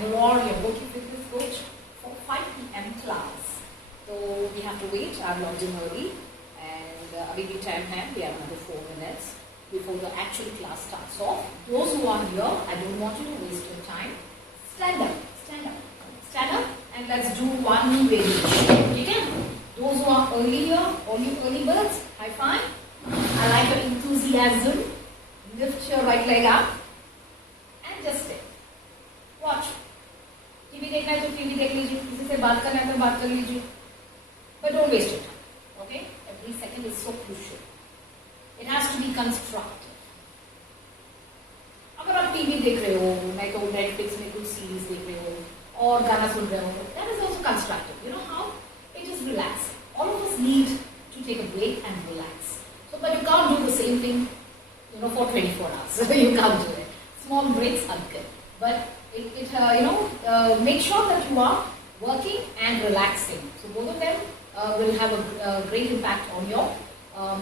enroll your Goki Fitness Coach for 5 p.m. class. So we have to wait. I've logged in early, and abhi bhi time hai. We have another 4 minutes before the actual class starts off. Those who are here, I don't want you to waste your time. Stand up, stand up, stand up, and let's do one variation. Okay? Those who are early here, all you early birds, high five. I like your enthusiasm. Lift your right leg up and just stay. Watch. TV देखना है तो TV देख लीजिए, किसी से बात करना है तो बात कर लीजिए, but don't waste your time. Okay? Every second is so crucial. It has to be constructive. अगर आप टीवी देख रहे हो, मैं तो Netflix में कुछ सीरीज देख रहे हो और गाना सुन रहे हो, that is also constructive. You know how? It is relaxing. All of us need to take a break and relax. So, but you can't do the same thing, you know, for 24 hours. You can't do it. Small breaks are good, but make sure that you are working and relaxing. So both of them will have a great impact on your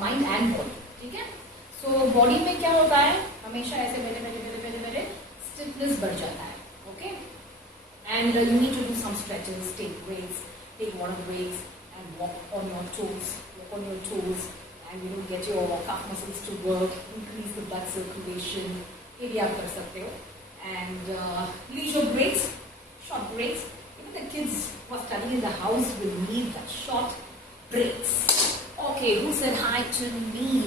mind and body. ठीक है? So body में क्या होता है? हमेशा ऐसे बैठे stiffness बढ़ जाता है. Okay? And you need to do some stretches, take breaks, take water breaks, and walk on your toes. Walk on your toes, and get your calf muscles to work, increase the blood circulation. ये भी आप कर सकते हो. And leisure breaks, short breaks. Even the kids who are studying in the house will need that short breaks. Okay, who said hi to me?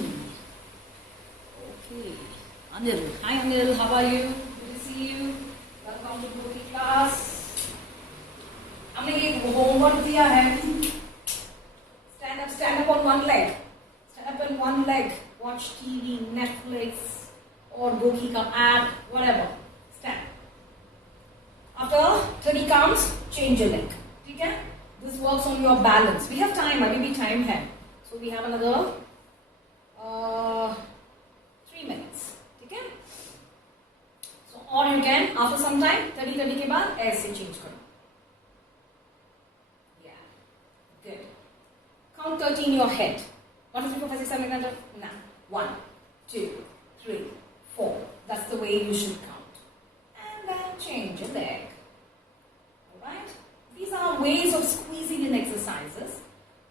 Okay, Anil. Hi Anil, how are you? Good to see you. Welcome to Goki class. हमने ये homework दिया है. Stand up on one leg. Stand up on one leg. Watch TV, Netflix, or Goki ka app, whatever. Stand. After 30 counts, change your leg. Okay? This works on your balance. We have time. I'll give you time here. So we have another 3 minutes. Okay? So or you can after some time 30 के बाद ऐसे change करो. Yeah. Good. Count 30 in your head. 1, 2, 3, 4, 5, 6, 7, 8, 9, 10. Nah. 1, 2, 3, 4. That's the way you should count. And then change your leg. Alright? These are ways of squeezing in exercises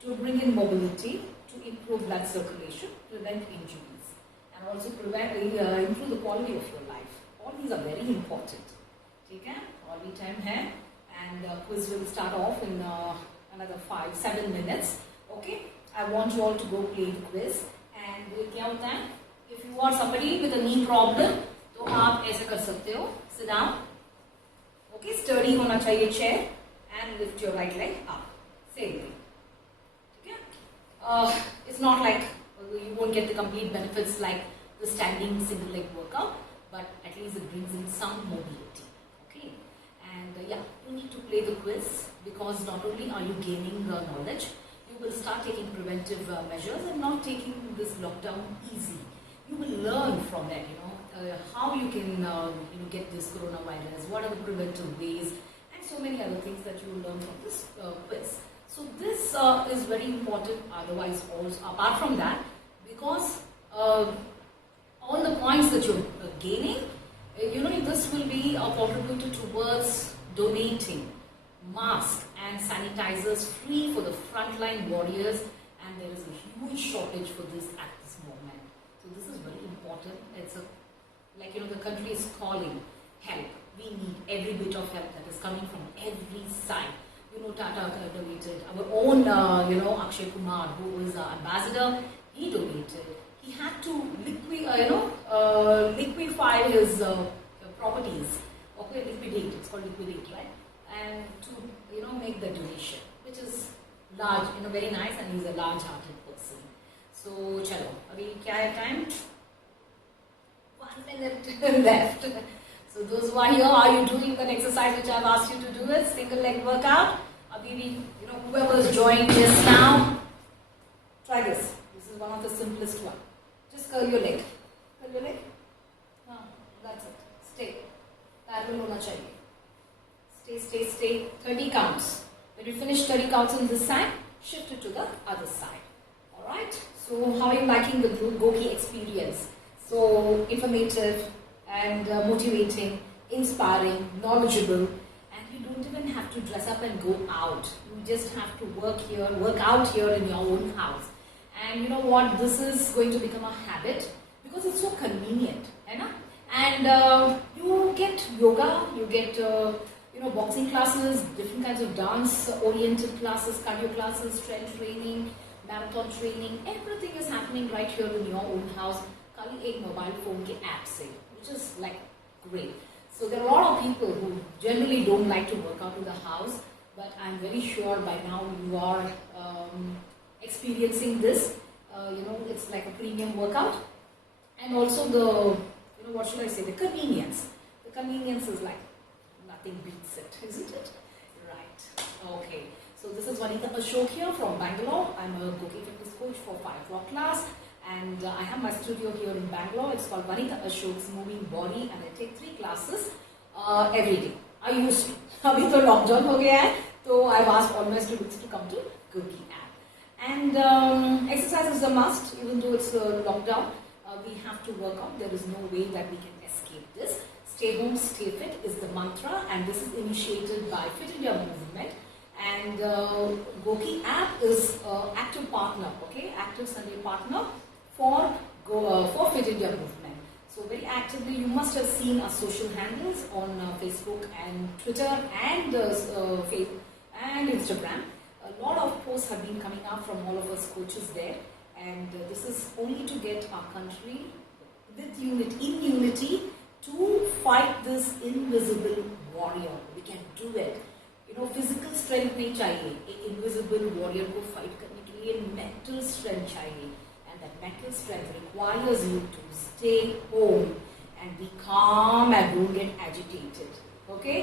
to bring in mobility, to improve blood circulation, prevent injuries, and also improve the quality of your life. All these are very important. Okay? All the time here. And quiz will start off in another 5-7 minutes. Okay? I want you all to go play the quiz. And क्या होता है? If you are somebody with a knee problem, तो आप ऐसे कर सकते हो. Sit down. Okay, sturdy होना चाहिए chair, and lift your right leg up. Same thing. Okay? It's not like you won't get the complete benefits like the standing single leg workout, but at least it brings in some mobility. Okay? And you need to play the quiz because not only are you gaining knowledge, you will start taking preventive measures and not taking this lockdown easy. You will learn from that, how you can get this coronavirus, what are the preventive ways, and so many other things that you will learn from this quiz. So this is very important. Otherwise, also apart from that, because all the points that you're gaining, this will be contributed towards donating masks and sanitizers free for the frontline warriors, and there is a huge shortage for this at this moment. So this is very important. It's the country is calling help. We need every bit of help that is coming from every side. Tata donated. Our own, Akshay Kumar, who is our ambassador, he donated. He had to liquefy his properties. Okay, liquidate. It's called liquidate, right? And to make the donation, which is large, very nice, and he's a large-hearted person. So, chalo. Abhi kya hai time? 1 minute left. So those who are here, are you doing an exercise which I've asked you to do? It single leg workout. Abhi, whoever's joined just now, try this. This is one of the simplest one. Just curl your leg. Curl your leg. That's it. Stay. Parallel hona chahiye. Stay. 30 counts. When you finish 30 counts on this side, shift it to the other side. Alright? So how are you liking the Goki experience? So informative and motivating, inspiring, knowledgeable, have to dress up and go out. You just have to work out here in your own house. And you know what? This is going to become a habit because it's so convenient, right? And you get yoga, you get boxing classes, different kinds of dance-oriented classes, cardio classes, strength training, marathon training. Everything is happening right here in your own house. Kali ek mobile phone ke app se, which is like great. So there are a lot of people who generally don't like to work out in the house, but I'm very sure by now you are experiencing this. It's like a premium workout, and also the what should I say? The convenience. The convenience is like nothing beats it, isn't it? Right. Okay. So this is Vanita Ashok here from Bangalore. I'm a Goki fitness coach for 5 Rock class, and I have my studio here in Bangalore. It's called Vanita Ashok's Moving Body, and I take 3 classes every day. I used to. Abhi to lockdown ho gaya hai, so I've asked all my students to come to Goki app. And exercise is a must, even though it's lockdown. We have to work out. There is no way that we can escape this. Stay home, stay fit is the mantra, and this is initiated by Fit India Movement. And Goki app is active partner, okay, active Sunday partner for Fit India Movement. So very actively, you must have seen our social handles on Facebook and Twitter and Instagram. A lot of posts have been coming up from all of us coaches there. And this is only to get our country in unity to fight this invisible warrior. We can do it. Physical strength नहीं चाहिए. एक invisible warrior को fight करने के लिए mental strength चाहिए. And that mental strength requires you to stay home and be calm and don't get agitated. Okay?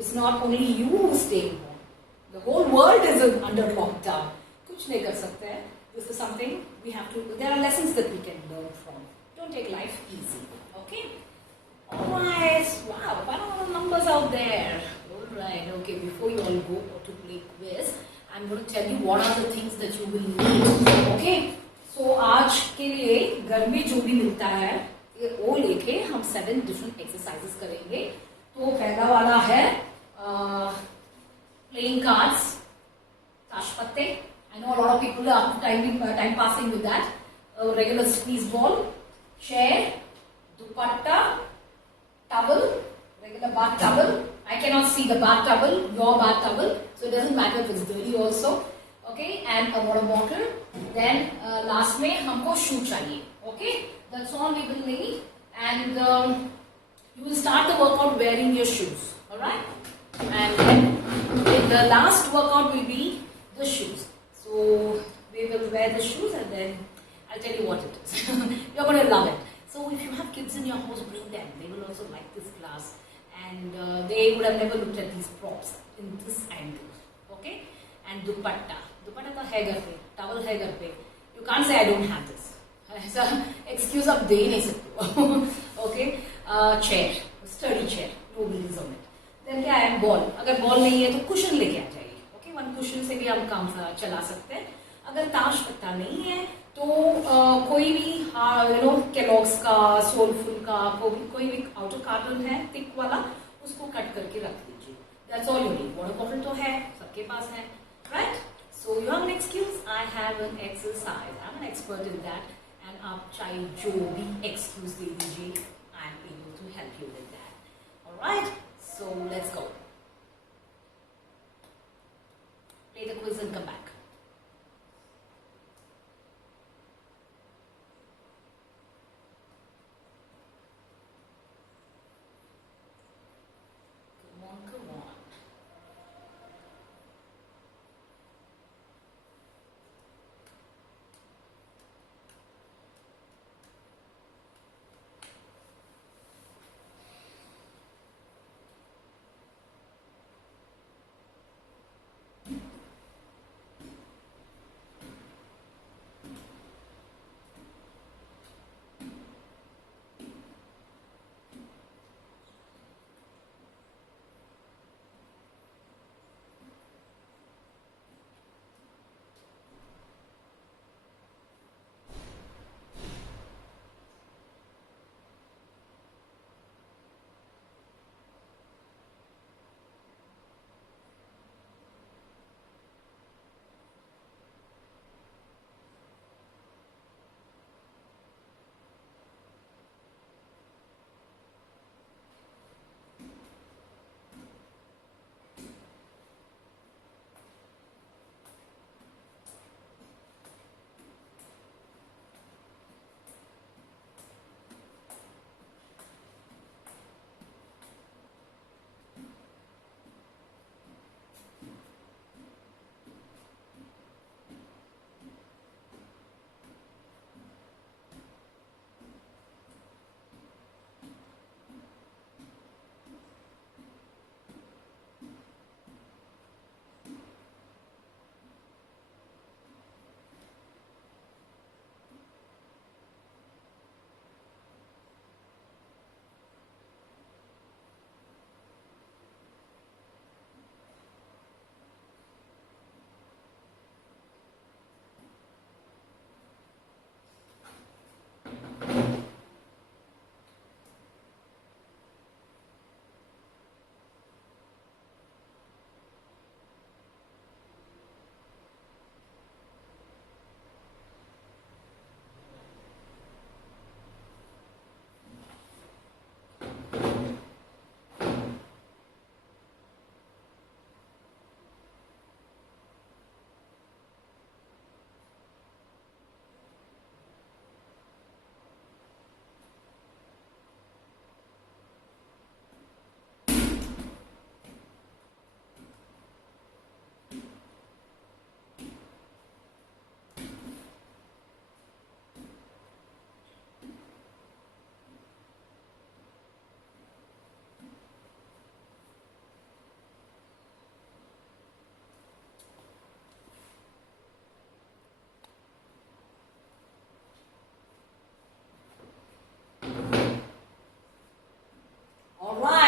It's not only you who is staying home. The whole world is under lockdown. कुछ नहीं कर सकते हैं. This is something we have to, there are lessons that we can learn from. Don't take life easy, okay? Alright, wow, quite a lot of numbers out there. Alright, okay, before you all go to play quiz, I'm going to tell you what are the things that you will need, okay? So, आज के लिए घर में जो भी मिलता है, वो लेके हम 7 different exercises करेंगे. तो पहला वाला है playing cards, ताश पत्ते. I know a lot of people are time passing with that. A regular squeeze ball, chair, dupatta, towel, regular bath towel. I cannot see the bath towel, your bath towel, so it doesn't matter if it's dirty also. Okay, and a water bottle. Then last में हमको shoe चाहिए. Okay, that's all we will need. And you will start the workout wearing your shoes. All right, and then the last workout will be the shoes. So we will wear the shoes and then I'll tell you what it is. You're going to love it. So if you have kids in your house, bring them. They will also like this class. And they would have never looked at these props in this angle. Okay? And dupatta. Dupatta to hai ghar pe. Towel hai ghar pe. You can't say I don't have this. So excuse of de nahi sakte. Okay? Chair. Sturdy chair. No wheels on it. Then क्या है? Ball. अगर ball नहीं है तो cushion लेके आ जाइए. One cushion से भी हम काम चला सकते हैं. अगर ताश पत्ता नहीं है तो कोई भी केलॉग्स का, सोलफुल का कोई भी आउटर कार्टन है थिक वाला, उसको कट करके रख दीजिए. That's all you need. Water bottle तो है, सबके पास है, right? So you have an excuse, I have an exercise, I am an expert in that. And आप चाहे जो भी एक्सक्यूज दे दीजिए, I am able to help you with that. Alright, so let's go. Play the quiz and come back. Come on, come on.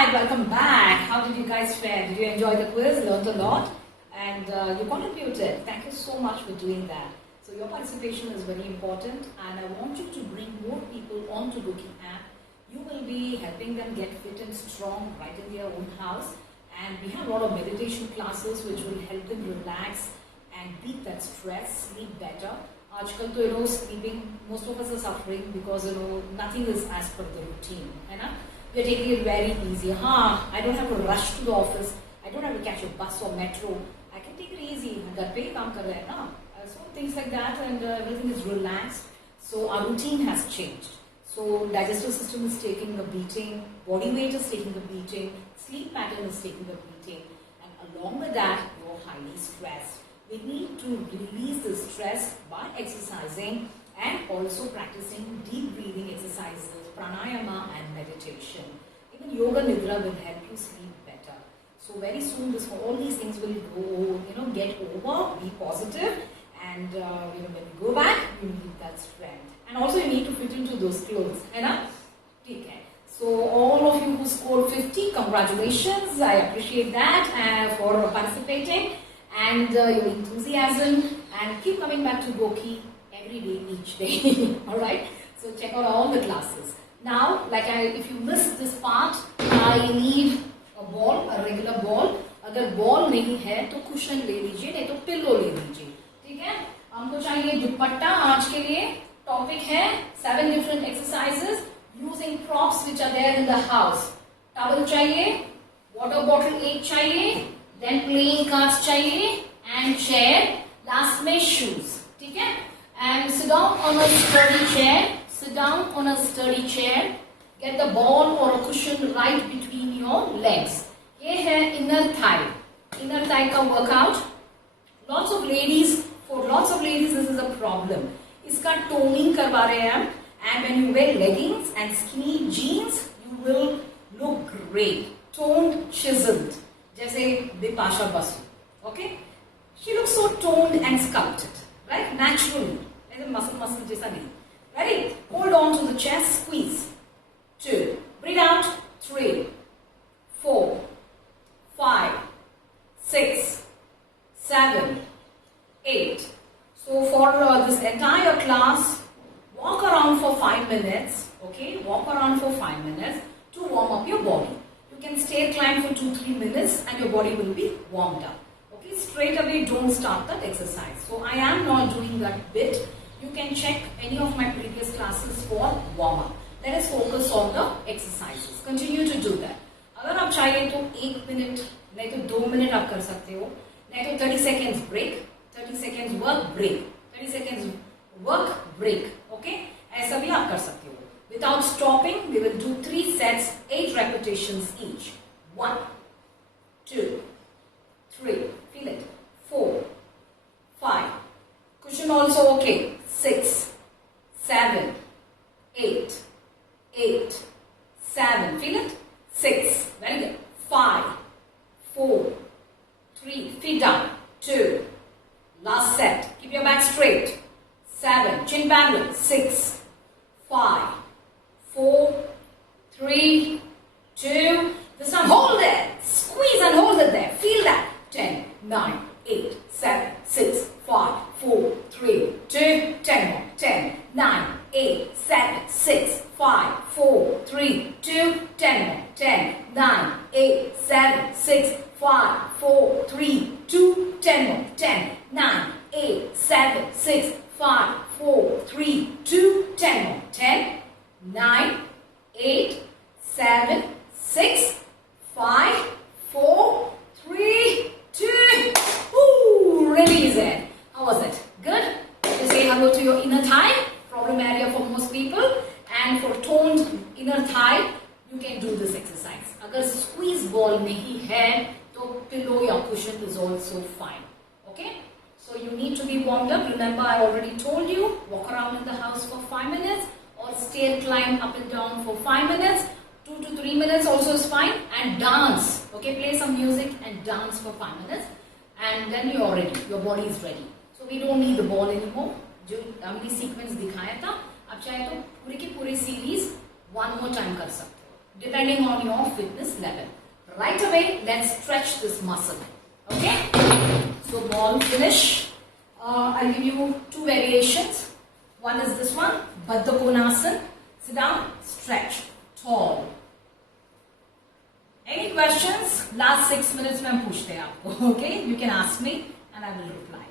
Alright, welcome back. How did you guys fare? Did you enjoy the quiz? Learned a lot? And you contributed. Thank you so much for doing that. So your participation is very important, and I want you to bring more people onto Gookie app. You will be helping them get fit and strong right in their own house. And we have a lot of meditation classes which will help them relax and beat that stress, sleep better. Aajkal to sleeping, most of us are suffering because nothing is as per the routine. We are taking it very easy. I don't have to rush to the office. I don't have to catch a bus or metro. I can take it easy. So things like that, and everything is relaxed. So our routine has changed. So digestive system is taking a beating, body weight is taking a beating, sleep pattern is taking a beating, and along with that, you're highly stressed. We need to release the stress by exercising and also practicing deep breathing exercises, pranayama and meditation. Even yoga nidra will help you sleep better. So very soon all these things will go, get over, be positive, and when you go back, you need that strength. And also you need to fit into those clothes. Okay. So all of you who scored 50, congratulations. I appreciate that for participating and your enthusiasm, and keep coming back to Gookie every day, each day. Alright? So check out all the classes. Now, if you missed this part, I need a ball, a regular ball. अगर ball नहीं है तो cushion ले लीजिए, नहीं तो pillow ले लीजिए. ठीक है? हमको चाहिए दुपट्टा आज के लिए. Topic है 7 different exercises using props which are there in the house. Towel चाहिए, water bottle 8 चाहिए, then playing cards चाहिए, and chair. Last में shoes. ठीक है? And sit down on a sturdy chair. Sit down on a sturdy chair. Get the ball or a cushion right between your legs. ये है inner thigh. Inner thigh का workout. For lots of ladies this is a problem. इसका toning करवा रहे हैं हम. And when you wear leggings and skinny jeans, you will look great. Toned, chiseled. जैसे Bipasha Basu. Okay? She looks so toned and sculpted. Right? Naturally. Muscle जैसा नहीं. Ready? Hold on to the chest, squeeze. 2. Breathe out. 3. 4. 5. 6. 7. 8. So for this entire class, walk around for 5 minutes. Okay? Walk around for 5 minutes to warm up your body. You can stair climb for 2-3 minutes and your body will be warmed up. Okay? Straight away don't start that exercise. So I am not doing that bit. You can check any of my previous classes for warm-up. Let us focus on the exercises. Continue to do that. अगर आप चाहिए तो 1 minute, नहीं तो 2 minute आप कर सकते हो, नहीं तो 30 seconds break, 30 seconds work break, 30 seconds work break. Okay? ऐसा भी आप कर सकते हो. Without stopping, we will do 3 sets, 8 repetitions each. 1, 2, 3. Feel it. 4, 5. Cushion also okay. 6, 7, 8, 8, 7. Feel it? 6. Very good. 5, 4, 3. Feet down. 2. Last set. Keep your back straight. 7. Chin parallel. 6, 5, 4, 3, 2. This time hold it. Squeeze and hold it there. Feel that. 10, 9, 8, 7, 6, 5, 4, 3, 2, 10 more. 10, 9, 8, 7, 6, 5, 4, 3, 2, 10 more. 10, 9, 8, 7, 6, 5, 4, 3, 2, 10 more. 10, 9, 8, 7, 6, 5, 4, 3, 2, 10 more. 10, 9, 8, 7, 6, 5, 4, 3, 2. Ooh, release it. How was it? Good? You say hello to your inner thigh, problem area for most people. And for toned inner thigh, you can do this exercise. अगर squeeze ball नहीं है, तो pillow या cushion is also fine. Okay? So you need to be warmed up. Remember, I already told you, walk around in the house for 5 minutes or stair climb up and down for 5 minutes. 2 to 3 minutes also is fine. And dance. Okay? Play some music and dance for 5 minutes. And then you're ready. Your body is ready. So we don't need the ball anymore. जो हमने sequence दिखाया था, आप चाहे तो पूरे की पूरे series one more time कर सकते हो. depending on your fitness level. Right away, let's stretch this muscle. Okay? So ball finish. I'll give you two variations. One is this one, Baddha Konasana. Sit down, stretch, tall. Any questions? Last 6 minutes में हम पूछते हैं आपको. Okay? You can ask me and I will reply.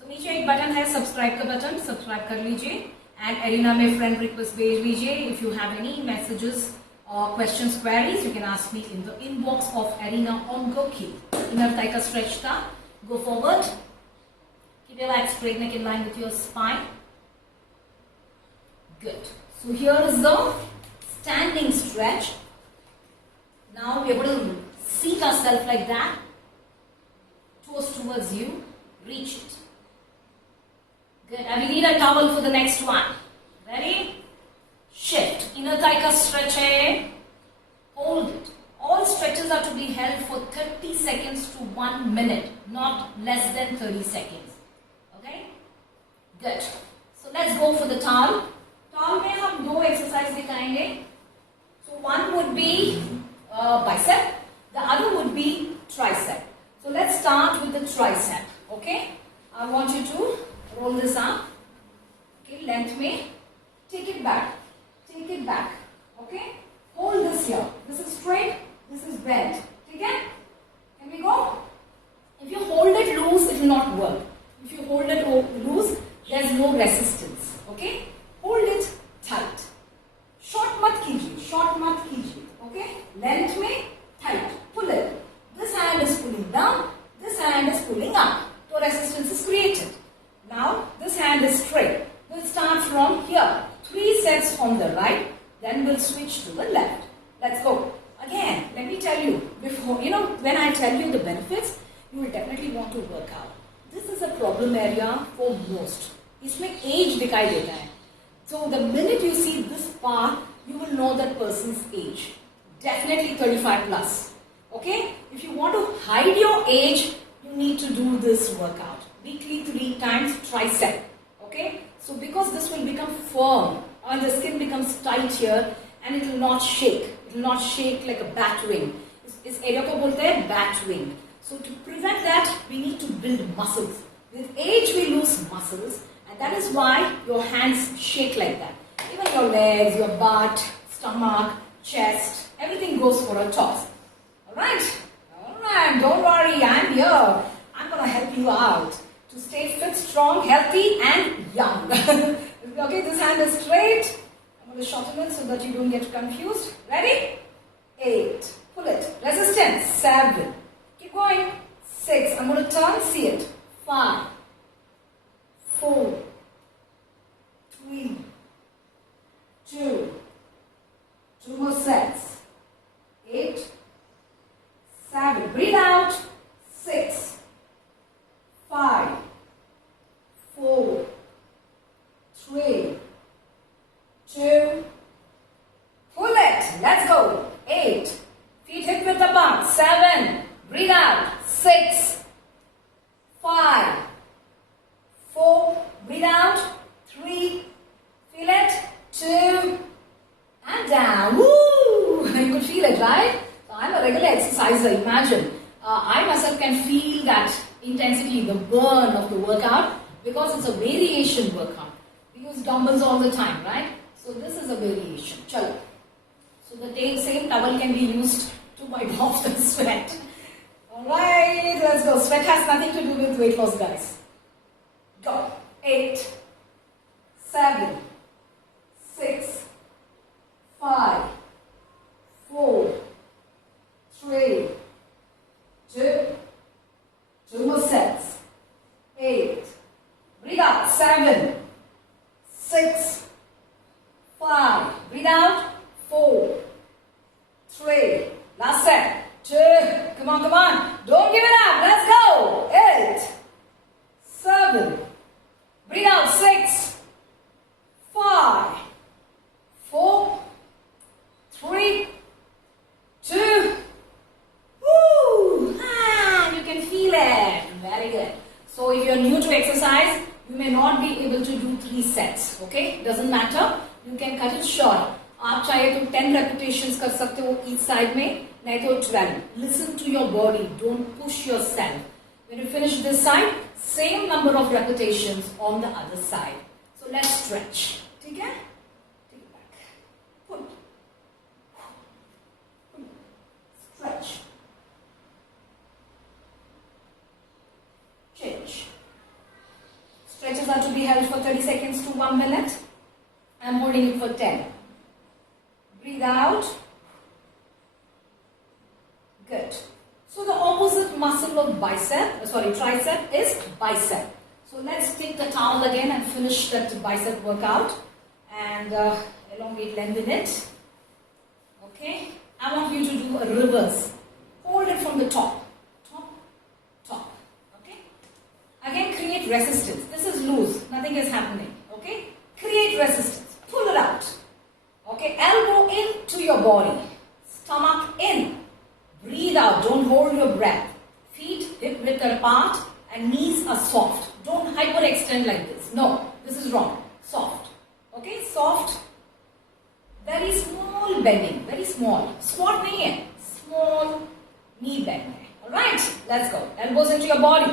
So नीचे एक button है subscribe का button, subscribe कर लीजिए. And Arena में friend request भेज लीजिए. If you have any messages or questions, queries, you can ask me in the inbox of Arena on Goki. Inner thigh का stretch था. Go forward. Keep your back straight, neck in line with your spine. Good. So here is the standing stretch. Now we are going to seat ourselves like that. Toes towards you. Reach it. Good. And we need a towel for the next one. Ready? Shift. Inner thigh ka stretch hai. Hold it. All stretches are to be held for 30 seconds to 1 minute. Not less than 30 seconds. Okay? Good. So let's go for the towel. Towel mein hum do exercise dikhayenge. So one would be bicep. The other would be tricep. So let's start with the tricep. Okay? I want you to roll this up. Okay, length mein. Take it back. Take it back. Okay? Hold this here. This is straight. This is bent. Okay? Can we go? If you hold it loose, it will not work. If you hold it loose, there is no resistance. Okay? Hold it tight. Short mat kijiye. Short mat kijiye. Okay? Length mein tight. Pull it. This hand is pulling down. This hand is pulling up. So resistance is created. Now this hand is straight. We'll start from here. 3 sets on the right. Then we'll switch to the left. Let's go. Again, let me tell you, before, when I tell you the benefits, you will definitely want to work out. This is a problem area for most. इसमें age दिखाई देता है. So the minute you see this part, you will know that person's age. Definitely 35 plus. Okay? If you want to hide your age, you need to do this workout. Weekly 3 times tricep. Okay? So because this will become firm, or the skin becomes tight here, and it will not shake. It will not shake like a bat wing. Is area ko bolte hai bat wing. So to prevent that, we need to build muscles. With age, we lose muscles, and that is why your hands shake like that. Even your legs, your butt, stomach, chest, everything goes for a toss. Alright? Alright, don't worry, I'm here. I'm going to help you out to stay fit, strong, healthy, and young. Okay, this hand is straight. I'm going to shorten it so that you don't get confused. Ready? 8. Pull it. Resistance. 7. Keep going. 6. I'm going to turn. See it. 5. 4. 3. 2. 2 more sets. 8. 7. Breathe out. 6. 5. 4. 3. 2. Pull it. Let's go. 8. Feet hip width apart. 7. Breathe out. 6. 5. 4. Breathe out. 3. Feel it. 2. And down. Woo! You could feel it, right? So I'm a regular exerciser. Imagine. I myself can feel that intensity, the burn of the workout, because it's a variation workout. We use dumbbells all the time, right? So this is a variation. Chalo. So the same towel can be used to wipe off the sweat. Alright, let's go. Sweat has nothing to do with weight loss, guys. Go. 8, 7, 6, 5, 4, 3, 2, 2 more sets. 8. Breathe out. 7, 6, 5. Breathe out. 4, 3. Last set. 2. Come on, come on. Don't give it up. Let's go. 8, 7. Breathe out. 6, 5, 4, 3, 2. Woo! You can feel it. Very good. So if you're new to exercise, you may not be able to do 3 sets. Okay? Doesn't matter. You can cut it short. आप चाहे तो 10 repetitions कर सकते हो each side में, नहीं तो 12. Listen to your body, don't push yourself. When you finish this side, same number of repetitions on the other side. So let's stretch. ठीक है? Take it back. Pull. Stretch. Change. Stretches are to be held for 30 seconds to 1 minute. I'm holding it for 10. Breathe out. Good. So the opposite muscle of tricep is bicep. So let's take the towel again and finish that bicep workout and elongate, lengthen it. Okay. I want you to do a reverse. Hold it from the top. Top. Okay. Again, create resistance. This is loose. Nothing is happening. Okay. Create resistance. Pull it out. Okay. Elbow into your body. Stomach in. Breathe out. Don't hold your breath. Feet hip width apart and knees are soft. Don't hyperextend like this. No. This is wrong. Soft. Okay. Soft. Very small bending. Very small. Squat nahi hai. Small knee bend. Alright. Let's go. Elbows into your body.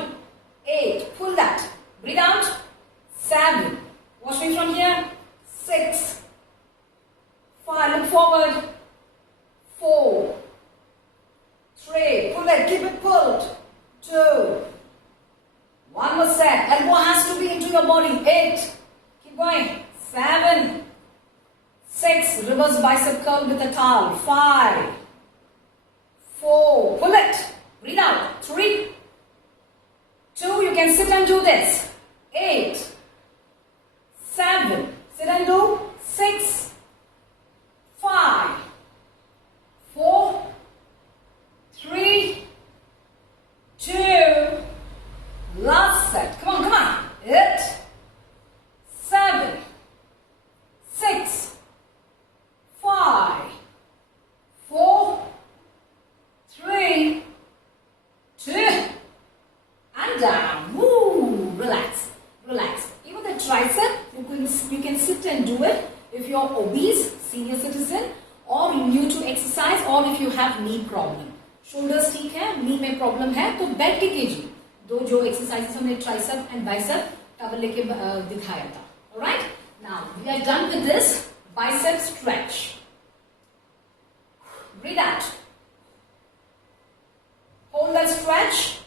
8. Pull that. Breathe out. 7. Watch me from here. 6. 5. Look forward. 4. 3. Pull it. Keep it pulled. 2. One more set. Elbow has to be into your body. 8. Keep going. 7. 6. Reverse bicep curl with a towel. 5. 4. Pull it. Breathe out. 3. 2. You can sit and do this. 8. 7. Sit and do. 6. 5. 4. 3. 2. Last set. Come on. 8. 7. 6. 5. 4. 3. 2. And down. Woo. Relax. Even the tricep, you can sit and do it if you are obese, senior citizen, or new to exercise, or if you have knee problem. Shoulders ठीक है, knee में problem है, तो बैठ के कीजिए. दो जो exercises हमने tricep and bicep टवल लेके दिखाया था. Alright? Now we are done with this bicep stretch. Breathe out. Hold that stretch.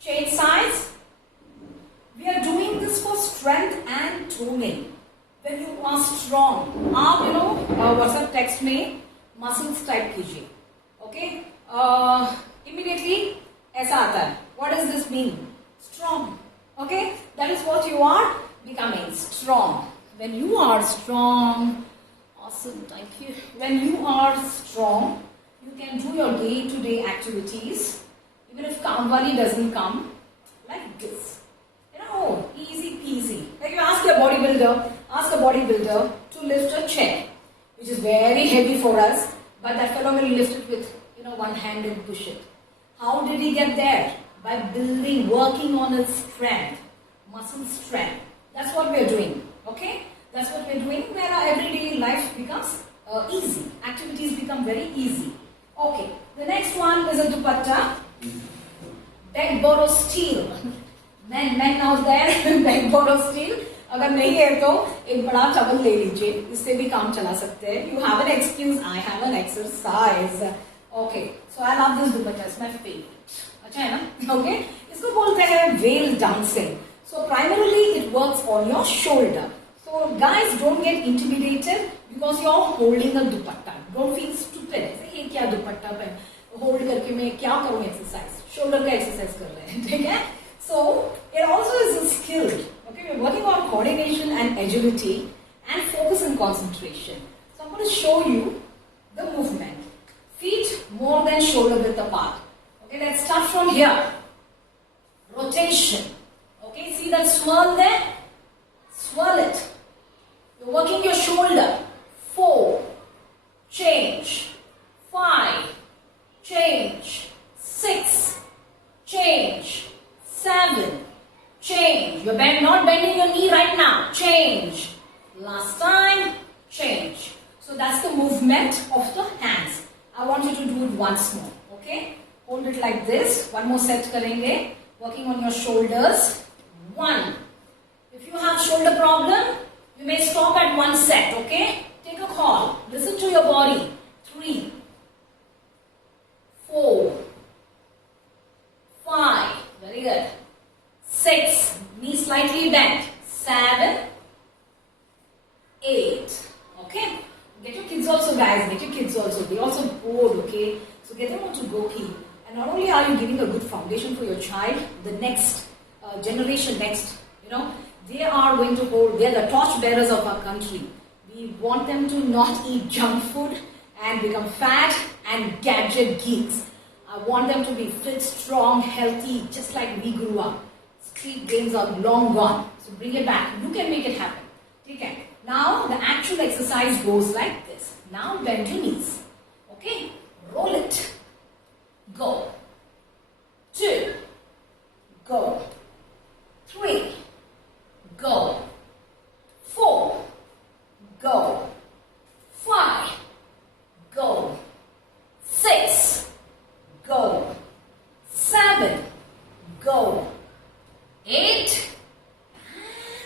Change sides. We are doing this for strength and toning. When you are strong, आप WhatsApp text में muscles type कीजिए. Okay? Immediately ऐसा आता है. What does this mean? Strong. Okay? That is what you are becoming. Strong. When you are strong, awesome, thank you. When you are strong, you can do your day-to-day activities. Even if Kamwali doesn't come, like this. Easy peasy. Like you ask a bodybuilder to lift a chair, which is very heavy for us, but that fellow will lift it with one hand and push it. How did he get there? By working on his strength, muscle strength. That's what we are doing. Okay? That's what we are doing where our everyday life becomes easy. Activities become very easy. Okay. The next one is a dupatta. Beg, borrow, steal. Men out there, beg, borrow, steal. अगर नहीं है तो एक बड़ा towel ले लीजिए, इससे भी काम चला सकते हैं. You have an excuse, I have an exercise. Okay, so I love this dupatta, it's my favorite. अच्छा है ना? Okay, इसको बोलते हैं veil dancing. So primarily it works on your shoulder. So guys, don't get intimidated because you're holding a dupatta. Don't feel stupid. ये क्या दुपट्टा पे hold करके मैं क्या करूँ exercise? Shoulder का exercise कर रहे हैं, ठीक है? So it also is a skill. Okay, we're working on coordination and agility and focus and concentration. So I'm going to show you the movement. Feet more than shoulder width apart. Okay, let's start from here. Rotation. Okay, see that swirl there? Swirl it. You're working your shoulder. 4. Change. 5. Change. 6. Change. 7. Change. You're not bending your knee right now. Change. Last time. change. So that's the movement of the hands. I want you to do it once more. Okay? Hold it like this. One more set karenge. Working on your shoulders. 1. If you have shoulder problem, you may stop at 1 set. Okay? Take a call. Listen to your body. 3, 4, 5. Very good. 6. Knee slightly bent. 7, 8. Okay? Get your kids also, guys. Get your kids also. They also bored, okay? So get them on to Goki. And not only are you giving a good foundation for your child, the next generation, they are going to hold, they are the torch bearers of our country. We want them to not eat junk food and become fat and gadget geeks. I want them to be fit, strong, healthy, just like we grew up. Street games are long gone. So bring it back. You can make it happen. Okay. Now the actual exercise goes like this. Now bend your knees. Okay. Roll it. Go. 2. Go. 3. Go. 4. Go. 5. Go. 6. Go. 7. Go. 8.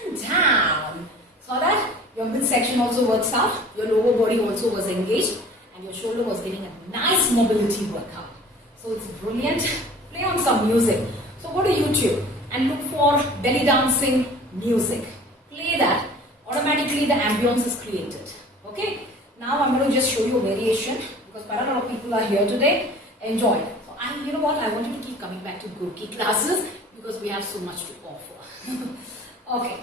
And down. So that your midsection also works out, your lower body also was engaged, and your shoulder was getting a nice mobility workout. So it's brilliant. Play on some music. So go to YouTube and look for belly dancing music. Play that. Automatically the ambience is created. Okay? Now I'm going to just show you a variation because quite a lot of people are here today. Enjoy. So you know what? I want you to keep coming back to Gurki classes because we have so much to offer. Okay.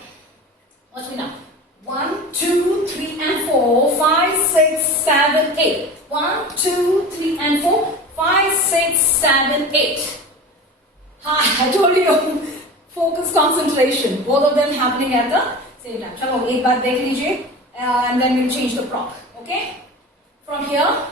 Watch me now. 1, 2, 3 and 4, 5, 6, 7, 8. 1, 2, 3 and 4, 5, 6, 7, 8. Hi, I told you. Focus, concentration. Both of them happening at the same time. Chalo, ek baar dekh lijiye, and then we'll change the prop. Okay? From here,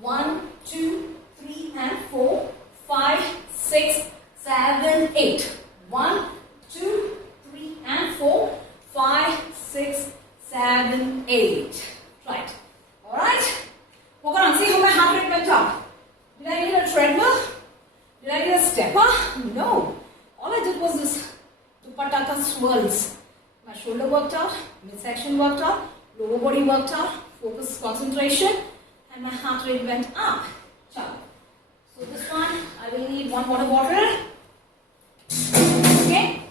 1, 2, 3 and 4, 5, 6, 7, 8. 1, 2, 3 and 4, 5, 6, 7, 8. Right. Alright? Walk on. See how my heart rate went up. Did I need a treadmill? Did I need a stepper? No. All I did was this dupatta swirls. My shoulder worked out, midsection worked out, lower body worked out, focus, concentration, and my heart rate went up. Chalo. So this one, I will need 1 water bottle. Okay?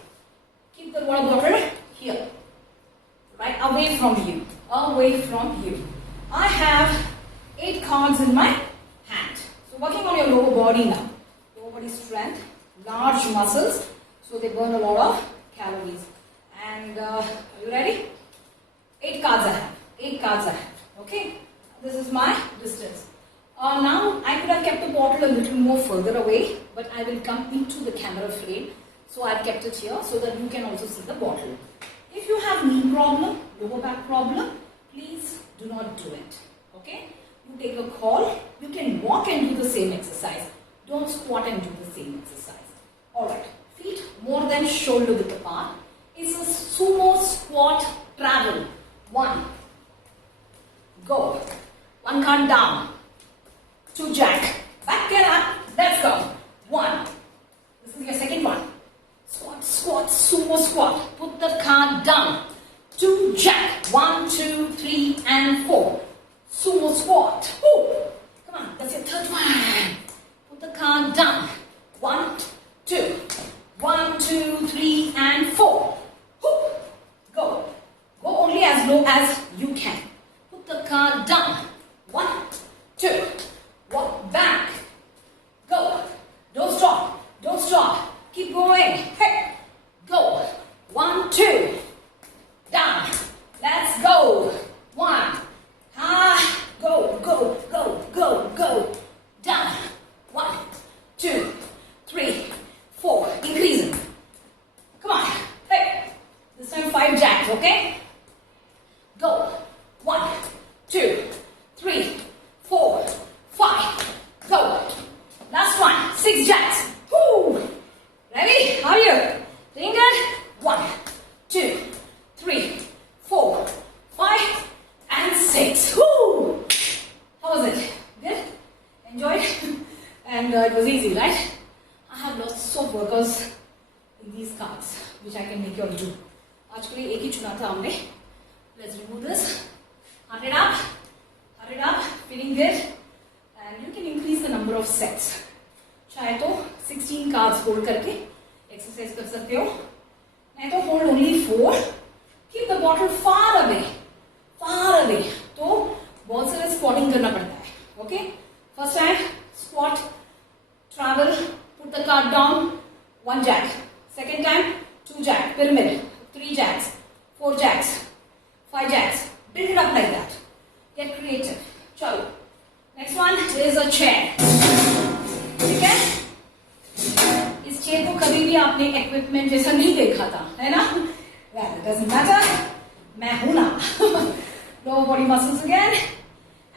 Keep the water bottle here. Right? Away from you. Away from you. I have 8 cards in my hand. So working on your lower body now. Lower body strength. Large muscles. So they burn a lot of calories. And are you ready? 8 cards I have. 8 cards I have. Okay? This is my distance. Now I could have kept the bottle a little more further away, but I will come into the camera frame. So I've kept it here so that you can also see the bottle. If you have knee problem, lower back problem, please do not do it. Okay? You take a call. You can walk and do the same exercise. Don't squat and do the same exercise. Alright. Feet more than shoulder width apart. It's a sumo squat travel. 1. Go. 1 card down. 2 jack. Back and up. Let's go. 1. This is your second one. Squat, squat, sumo squat. Put the card down. 2 jack. 1, 2, 3 and 4. Sumo squat. Woo. Come on. That's your third one. Put the card down. 1, 2. 1, 2, 3 and 4. Woo. Go. Go only as low as you can. Put the card down. 1, 2. Walk back. Go. Don't stop. Don't stop. Keep going. Hey. Go. 1, 2. Down. Let's go. 1. Ah. Go, go, go, go, go. Down. 1, 2, 3, 4. Increasing. Come on. Hey. This time 5 jacks, okay? Go. 1, 2, 3, 4, 5. Go. Last one. 6 jacks. Woo. Ready? How are you? Doing good? 1, 2, 3, 4, 5, and in these cards which I can make you all do. आज के लिए एक ही चुना था हमने. Let's remove this. Heart it up, feeling good, and you can increase the number of sets. चाहे तो 16 cards hold करके exercise कर सकते हो, नहीं तो hold only 4. Keep the bottle far away. तो बहुत सारा squatting करना पड़ता है. Okay? First time squat, travel, put the card down, 1 jack. Second time 2 jack, pyramid, 3 jacks, 4 jacks, 5 jacks. Build it up like that. Get creative. चलो. Next one is a chair. ठीक है? इस चेयर को कभी भी आपने इक्विपमेंट जैसा नहीं देखा था, है ना? Well, it doesn't matter. मैं हूं ना. Lower body muscles again.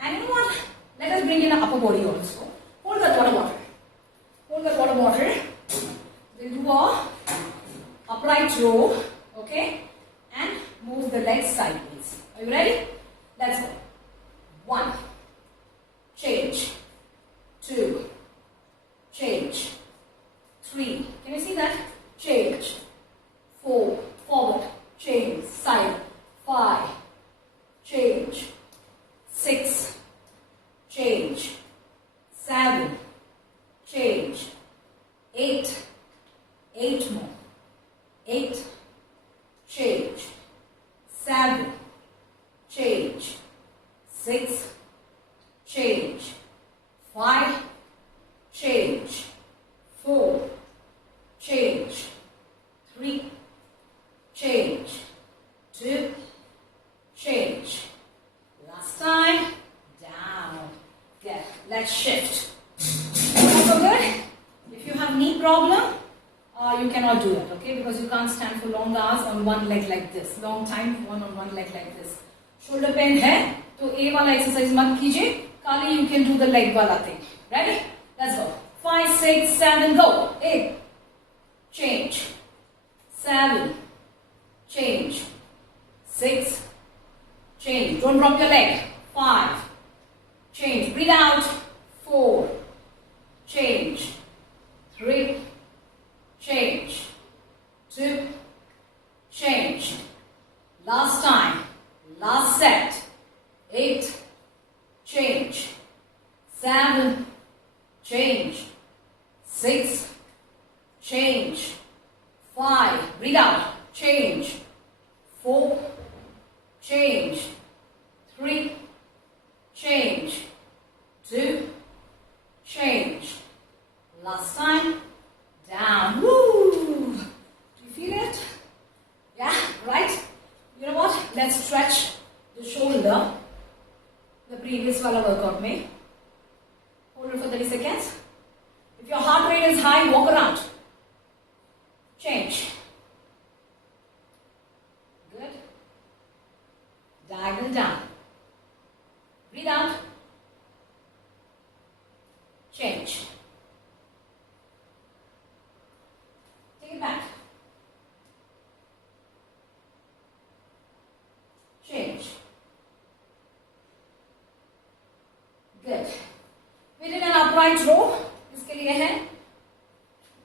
And you know what? Let us bring in the upper body also. Hold that water bottle. We'll do a upright row, okay? And move the legs sideways. Are you ready? Let's go. 1, change. 2, change. 3, can you see that? Change. 4, forward, change, side. 5, change. 6, change. 7, change. 8 more. 8, change. 7, change. 6, change. 5, change. 4, change. 3, change. 2, change. Last time, down. Good. Let's shift. So good. If you have knee problem, you cannot do it, okay? Because you can't stand for long hours on one leg like this. Long time on one leg like this. Shoulder pain hai, to A wala exercise mat kijiye. Kali you can do the leg wala thing. Ready? Let's go. 5, 6, 7, go. 8, change. 7, change. 6, change. Don't drop your leg. 5, change. Breathe out. 4, change. 3, change. 2, change. Last time. Last set. 8, change. 7, change. 6, change. 5, breathe out, change. 4, change. 3, change. 2, change. Last time, down. Woo! Do you feel it? Yeah, right? You know what? Let's stretch the shoulder. The previous wala workout mein. Hold it for 30 seconds. If your heart rate is high, walk around. Change. Good. Diagonal down. Breathe out. Change. Take it back. Change. Good. We did an upright row. इसके लिए है.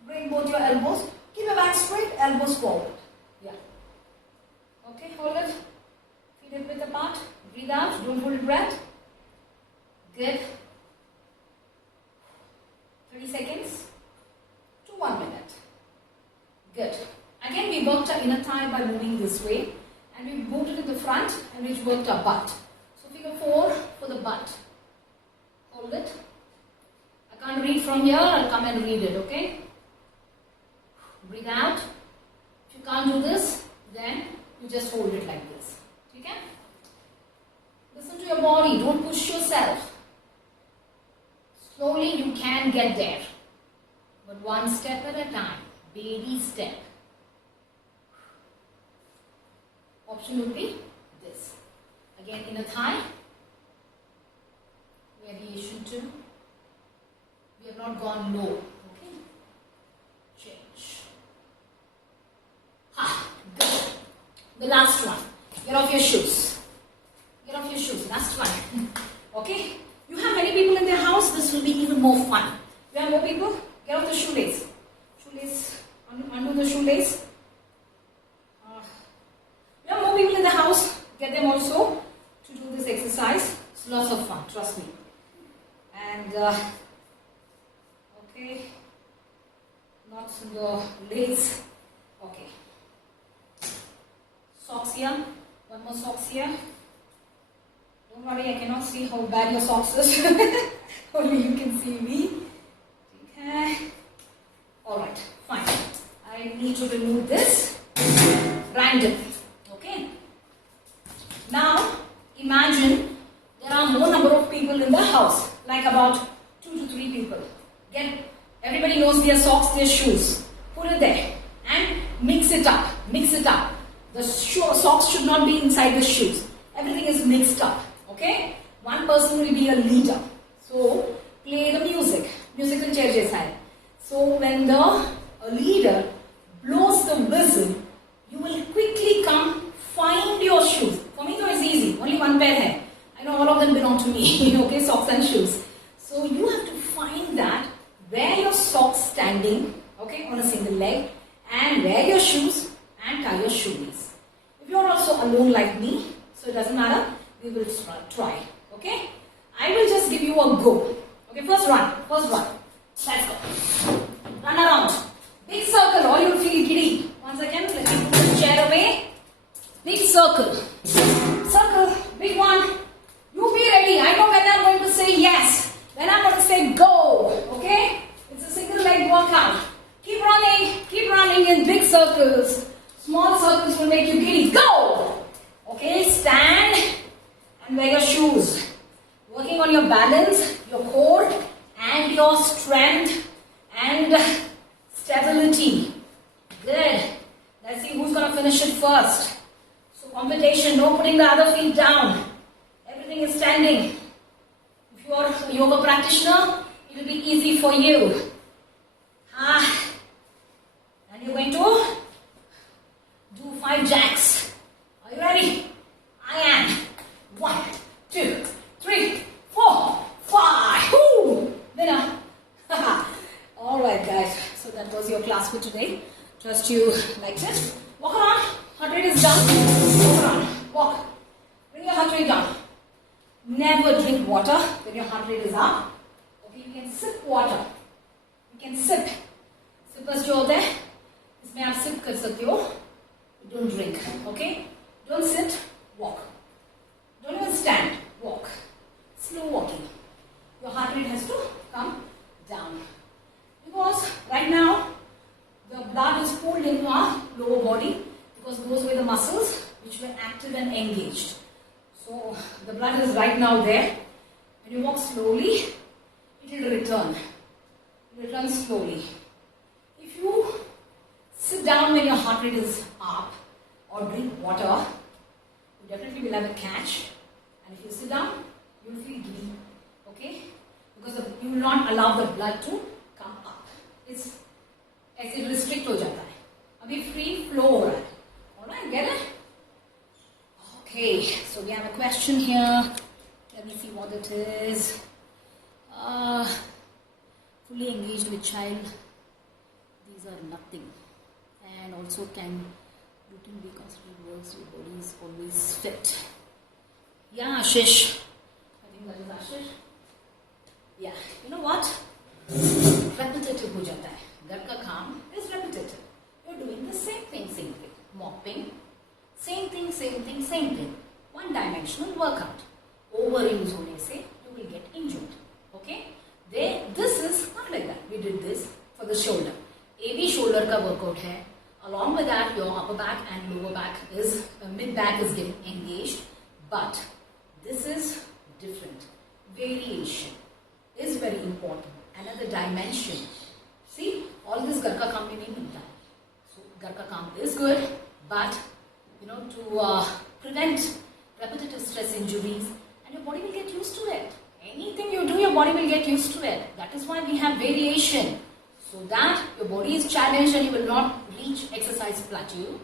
Bring both your elbows. Keep your back straight, elbows forward. Yeah. Okay, hold it. Feet hip width apart. Breathe out. Don't hold your breath. Good. 30 seconds to 1 minute. Good. Again, we worked our inner thigh by moving this way. And we moved it to the front and we worked our butt. So figure 4 for the butt. Hold it. I can't read from here. I'll come and read it, okay? Breathe out. If you can't do this, then you just hold it like this. Okay? Listen to your body. Don't push yourself. Slowly you can get there. But one step at a time. Baby step. Option would be this. Again, inner thigh. Variation 2. We have not gone low. Okay? Change. Good. The last one. Get off your shoes. Get off your shoes. Last one. Okay? You have many people in their house. This will be even more fun. You have more people? Get off the shoelace. Shoelace. Undo undo the shoelace. We have more people in the house. Get them also to do this exercise. It's lots of fun, trust me. And okay, knots in the legs. Okay. Socks here. One more socks here. Don't worry, I cannot see how bad your socks is. Only you can see me. Okay. Alright, fine. I need to remove this random. Okay. Now, imagine there are more number of people in the house. Like about 2 to 3 people. Everybody knows their socks, their shoes. Put it there. And mix it up. Mix it up. The socks should not be inside the shoes. Everything is mixed up. Okay? One person will be a leader. So, play the music. Musical chair jaisa hai. So, when the leader blows the whistle, you will quickly come find your shoes. For me, though, it's easy. Only one pair hai. I know all of them belong to me. Okay? Socks and shoes. So, you have to find that where your socks standing, okay, on a single leg, and wear your shoes and tie your shoelace. If you are also alone like me, so it doesn't matter, we will try. Okay? I will just give you a go. Okay, first run. First run. Let's go. Run around. Big circle, or you will feel giddy. Once again, let me put the chair away. Big circle. Circle. Big one. You be ready. I know when I'm going to say yes. When I'm going to say go. Okay? It's a single leg workout. Keep running in big circles. Small circles will make you giddy. Go! Okay, stand and wear your shoes. Working on your balance, your core, and your strength and stability. Good. Let's see who's going to finish it first. So competition, no putting the other feet down. Everything is standing. If you are a yoga practitioner, it will be easy for you. And you're going to do 5 jacks. Are you ready? I am. 1, 2, 3, 4, 5. Woo! Winner. Alright guys, so that was your class for today. Trust you liked it. Walk around. Heart rate is down. Walk around. Walk. Bring your heart rate down. Never drink water when your heart rate is up. Okay, you can sip water. You can sip. Sippers जो होते हैं, इसमें आप sip कर सकते हो. Don't drink. Okay? Don't sit. Walk. Don't even stand. Walk. Slow walking. Your heart rate has to come down. Because right now, the blood is pulled into our lower body because those were the muscles which were active and engaged. So, the blood is right now there. When you walk slowly, it will return. Return slowly. If you sit down when your heart rate is up or drink water, you definitely will have a catch. And if you sit down, you will feel giddy. Okay? Because you will not allow the blood to come up. It's ऐसे restrict हो जाता है. अभी free flow हो रहा है. Alright, get it? Okay, so we have a question here. Let me see what it is. Fully engaged with child. These are nothing. And also can routine be considered works your body is always fit. Yeah, Ashish. I think that is Ashish. Yeah, you know what? Repetitive हो जाता है. घर का काम is repetitive. You're doing the same thing. Mopping. Same thing. One dimensional workout. Overuse होने से you will get injured. Okay? This is not like that. We did this for the shoulder. AV shoulder का workout है. Along with that, your upper back and lower back mid back is getting engaged. But this is different. Variation is very important. Another dimension. See, all this घर का काम में नहीं मिलता है. So घर का काम is good, but to prevent repetitive stress injuries, and your body will get used to it. Anything you do, your body will get used to it. That is why we have variation, so that your body is challenged and you will not reach exercise plateau.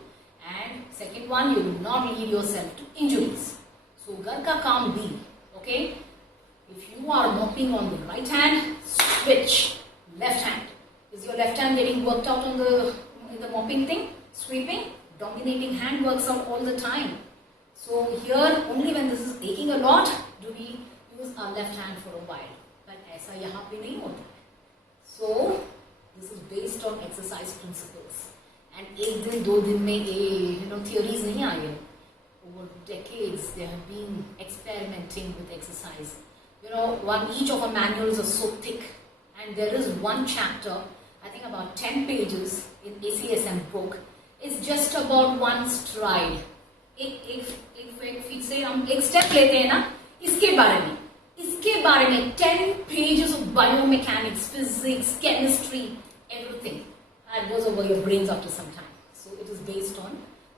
And second one, you will not lead yourself to injuries. So घर का काम भी, okay? If you are mopping on the right hand, switch left hand. Is your left hand getting worked out in the mopping thing, sweeping, dominating hand works out all the time. So here only when this is aching a lot do we use our left hand for a while. But ऐसा यहाँ पे नहीं होता है. So this is based on exercise principles. And एक दिन दो दिन में ये theories नहीं आई है. Over decades they have been experimenting with exercise. Each of our manuals are so thick, and there is one chapter, I think about 10 pages in ACSM book, is just about one stride. एक feet से हम एक step लेते हैं ना, इसके बारे में 10 pages of biomechanics, physics, chemistry, everything. And it goes over your brains after some time. So it is based on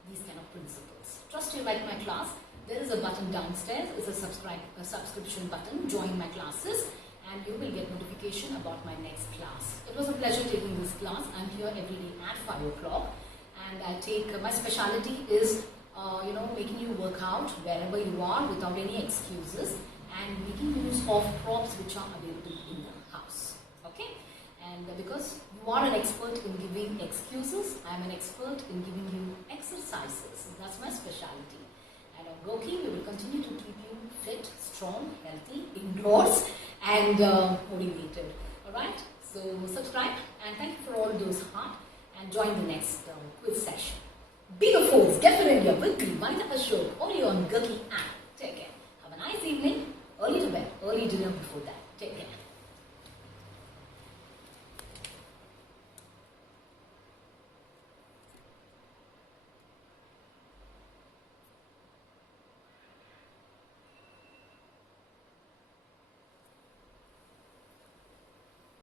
these kind of principles. Trust you like my class. There is a button downstairs. It's a subscription button. Join my classes and you will get notification about my next class. It was a pleasure taking this class. I'm here every day at 5 o'clock, and I take, my specialty is making you work out wherever you are without any excuses, and making use of props which are available in the house. Okay? And because you are an expert in giving excuses, I am an expert in giving you exercises. That's my specialty. And on Goki, we will continue to keep you fit, strong, healthy, indoors, and motivated. Alright? So subscribe, and thank you for all those heart, and join the next quiz session. Be the force, get familiar with me, Vanita Ashok, only on Goki app.